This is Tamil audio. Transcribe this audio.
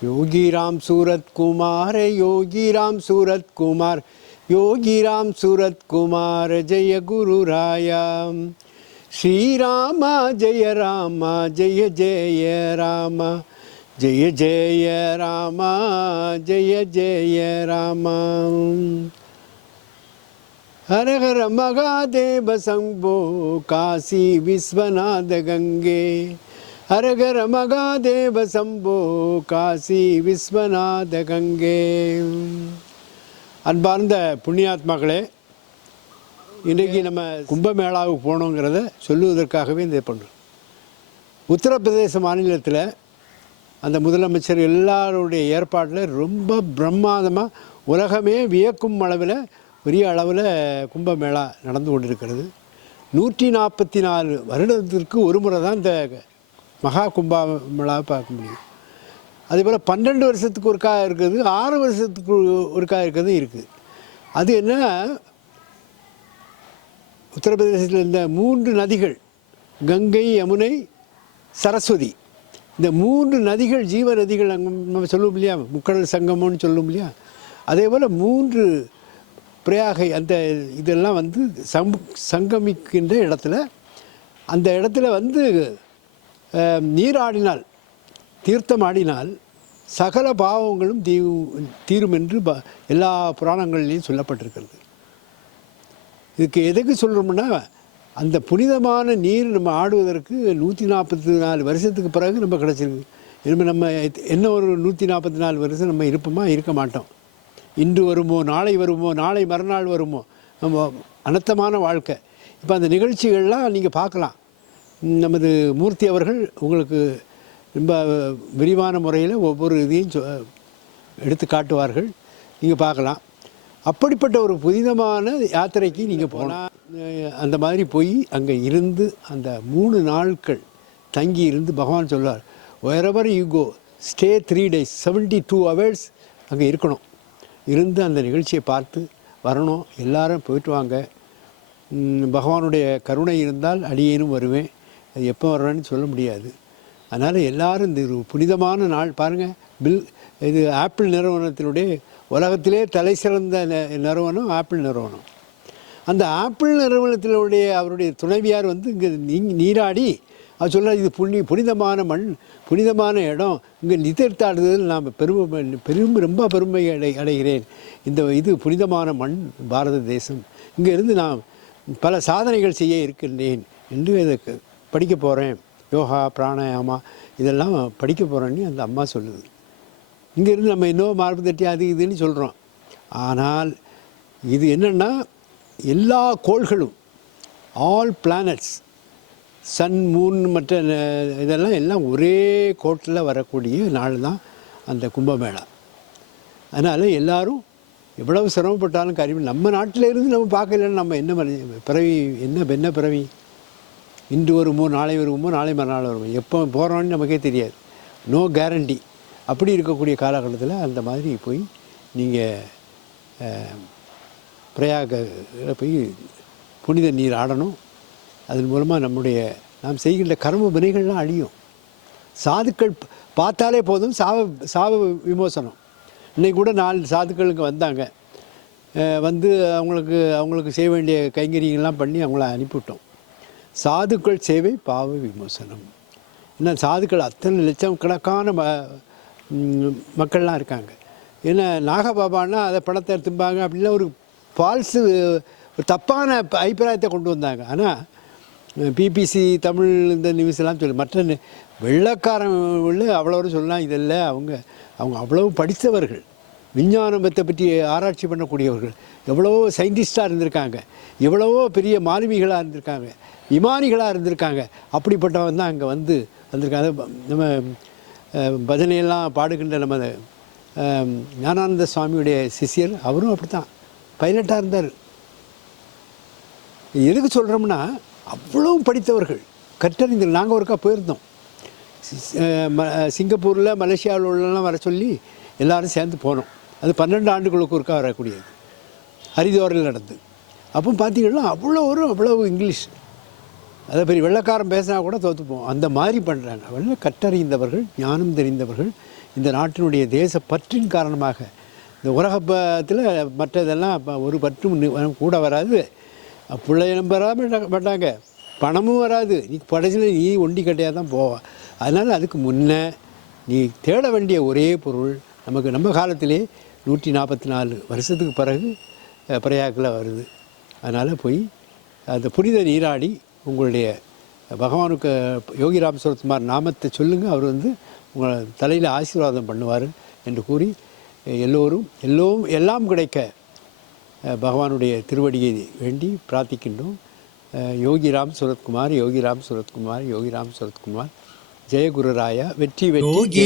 योगी राम सूरत कुमार, योगी राम सूरत कुमार, योगी राम सूरत कुमार, जय गुरु राया। श्री राम जय राम, जय जय राम, जय जय राम, जय जय राम। हर हर महादेव शंभो, काशी विश्वनाथ गंगे। हर हर महादेव शंभो, காசி விஸ்வநாத கங்கே. அன்பார்ந்த புண்ணியாத்மாக்களே, இன்றைக்கி நம்ம கும்பமேளாவுக்கு போகணுங்கிறத சொல்லுவதற்காகவே இந்த பண்ணுறோம். உத்தரப்பிரதேச மாநிலத்தில் அந்த முதலமைச்சர் எல்லாருடைய ஏற்பாட்டில் ரொம்ப பிரம்மாதமாக உலகமே வியக்கும் அளவில் பெரிய அளவில் கும்பமேளா நடந்து கொண்டிருக்கிறது. 144 வருடத்திற்கு ஒரு முறை தான் இந்த மகா கும்பமேளாவை பார்க்க முடியும். அதேபோல் 12 வருஷத்துக்கு ஒருக்கா இருக்குது, 6 வருஷத்துக்கு ஒருக்கா இருக்கிறது இருக்குது. அது என்ன, உத்தரப்பிரதேசத்தில் இந்த 3 நதிகள், கங்கை, யமுனை, சரஸ்வதி, இந்த 3 நதிகள் ஜீவ நதிகள் அங்கே நம்ம சொல்லுவோம் இல்லையா, முக்கடல் சங்கமம்னு சொல்லுவோம் இல்லையா, அதே போல் 3 பிரயாகை, அந்த இதெல்லாம் வந்து சங்கமிக்கின்ற இடத்துல, அந்த இடத்துல வந்து நீராடினால், தீர்த்தம் ஆடினால் சகல பாவங்களும் தீரும் என்று எல்லா புராணங்கள்லேயும் சொல்லப்பட்டிருக்கிறது. இதுக்கு எதுக்கு சொல்கிறோம்னா, அந்த புனிதமான நீர் நம்ம ஆடுவதற்கு 144 வருஷத்துக்கு பிறகு நம்ம கிடச்சிருக்கு. இனிமேல் நம்ம என்ன ஒரு 144 வருஷம் நம்ம இருப்போமா, இருக்க மாட்டோம். இன்று வருமோ, நாளை வருமோ, நாளை மறுநாள் வருமோ, நம்ம அனர்த்தமான வாழ்க்கை. இப்போ அந்த நிகழ்ச்சிகள்லாம் நீங்கள் பார்க்கலாம். நமது மூர்த்தி அவர்கள் உங்களுக்கு ரொம்ப விரிவான முறையில் ஒவ்வொரு இதையும் எடுத்து காட்டுவார்கள், நீங்கள் பார்க்கலாம். அப்படிப்பட்ட ஒரு புனிதமான யாத்திரைக்கு நீங்கள் போனால், அந்த மாதிரி போய் அங்கே இருந்து அந்த 3 நாட்கள் தங்கி இருந்து பகவான் சொல்வார், wherever you go, stay 3 days, 72 hours அங்கே இருக்கணும். இருந்து அந்த நிகழ்ச்சியை பார்த்து வரணும். எல்லாரும் போயிட்டு வாங்க. பகவானுடைய கருணை இருந்தால் அடியேனும் வருவேன். அது எப்போ வர்றேன்னு சொல்ல முடியாது. அதனால் எல்லோரும் இந்த ஒரு புனிதமான நாள் பாருங்கள். இது ஆப்பிள் நிறுவனத்தினுடைய உலகத்திலே தலை சிறந்த நிறுவனம் ஆப்பிள் நிறுவனம். அந்த ஆப்பிள் நிறுவனத்தினுடைய அவருடைய துணைவியார் வந்து இங்கே நீராடி அவர் சொல்ல, இது புனிதமான மண், புனிதமான இடம், இங்கே நிதிர்த்தாடுதல் நாம் ரொம்ப பெருமை அடைகிறேன். இது புனிதமான மண் பாரத தேசம், இங்கே இருந்து நான் பல சாதனைகள் செய்ய இருக்கின்றேன் என்று இதுக்கு படிக்க போகிறேன், யோகா பிராணாயாமா இதெல்லாம் படிக்க போகிறேன்னு அந்த அம்மா சொல்லுது. இங்கேருந்து நம்ம இன்னும் மார்பு தட்டி அது இதுன்னு சொல்கிறோம். ஆனால் இது என்னென்னா, எல்லா கோள்களும், ஆல் பிளானட்ஸ், சன், மூன், மற்ற இதெல்லாம் எல்லாம் ஒரே கோட்டில் வரக்கூடிய நாள் தான் அந்த கும்பமேளா. அதனால் எல்லோரும் எவ்வளவு சிரமப்பட்டாலும் காரியம், நம்ம நாட்டில் இருந்து நம்ம பார்க்கலன்னு நம்ம என்ன பிறவி, என்ன பிறவி, இன்று வருமோ, நாளை வருமோ, நாளை மறுநாள் வருமோ, எப்போ போகிறோன்னு நமக்கே தெரியாது, நோ கேரண்டி. அப்படி இருக்கக்கூடிய காலகட்டத்தில் அந்த மாதிரி போய் நீங்கள் பிரயாகில் போய் புனித நீர் ஆடணும். அதன் மூலமாக நாம் செய்கின்ற கர்ம வினைகள்லாம் அழியும். சாதுக்கள் பார்த்தாலே போதும், சாவ விமோசனம். இன்றைக்கி கூட 4 சாதுக்களுக்கு வந்தாங்க. வந்து அவங்களுக்கு செய்ய வேண்டிய கைங்கரியங்கள்லாம் பண்ணி அவங்கள அனுப்பிவிட்டோம். சாதுக்கள் சேவை பாவ விமோசனம். ஏன்னா சாதுக்கள் அத்தனை லட்சம் கணக்கான மக்கள்லாம் இருக்காங்க. ஏன்னா நாகபாபான்னா அதை பணத்தை திம்பாங்க அப்படின்லாம் ஒரு ஃபால்ஸு, ஒரு தப்பான அபிப்பிராயத்தை கொண்டு வந்தாங்க. ஆனால் பிபிசி தமிழ் இந்த நியூஸ்லாம் சொல்லி மற்ற வெள்ளக்காரன் அவ்வளோ சொல்லலாம். இதெல்லாம் அவங்க அவ்வளவு படித்தவர்கள், விஞ்ஞானத்தை பற்றி ஆராய்ச்சி பண்ணக்கூடியவர்கள், எவ்வளவோ சயின்டிஸ்டாக இருந்திருக்காங்க, எவ்வளவோ பெரிய மாலுமிகளாக இருந்திருக்காங்க, விமானிகளாக இருந்திருக்காங்க. அப்படிப்பட்டவன் தான் அங்கே வந்திருக்காங்க. நம்ம பஜனையெல்லாம் பாடுகின்ற நம்ம ஞானானந்த சுவாமியுடைய சிஷியர், அவரும் அப்படி தான் பைலட்டாக இருந்தார். எதுக்கு சொல்கிறோம்னா, அவ்வளோ படித்தவர்கள், கற்றறிஞர்கள். நாங்கள் ஒருக்கா போயிருந்தோம் சிங்கப்பூரில், மலேசியாவில் உள்ளலாம் வர சொல்லி எல்லோரும் சேர்ந்து போனோம். அது 12 ஆண்டுகளுக்கு ஒருக்கா வரக்கூடியது, ஹரித்வாரில் நடந்து. அப்போ பார்த்தீங்கன்னா அவ்வளோ இங்கிலீஷ், அதை பெரிய வெள்ளக்காரன் பேசினா கூட தோற்றுப்போம். அந்த மாதிரி பண்ணுறாங்க. கற்றறிந்தவர்கள், ஞானம் தெரிந்தவர்கள், இந்த நாட்டினுடைய தேச பற்றின் காரணமாக இந்த உலகத்தில் மற்றதெல்லாம் ஒரு பற்றும் கூட வராது, பிள்ளைகளும் வராமல் மாட்டாங்க, பணமும் வராது, நீ கடைசியில் நீ ஒண்டி கட்டையாக தான் போவா. அதனால் அதுக்கு முன்னே நீ தேட வேண்டிய ஒரே பொருள் நமக்கு நம்ம காலத்திலே 144 வருஷத்துக்கு பிறகு பிரயாகில் வருது. அதனால் போய் அந்த புனித நீராடி உங்களுடைய பகவானுக்கு யோகிராம் சுரத்குமார் நாமத்தை சொல்லுங்கள், அவர் உங்களை தலையில் ஆசீர்வாதம் பண்ணுவார் என்று கூறி எல்லாம் கிடைக்க பகவானுடைய திருவடியை வேண்டி பிரார்த்திக்கின்றோம். யோகிராம் சுரத்குமார், யோகிராம் சுரத்குமார், யோகிராம் சுரத்குமார். ஜெய குருராயா. வெற்றி வெற்றி.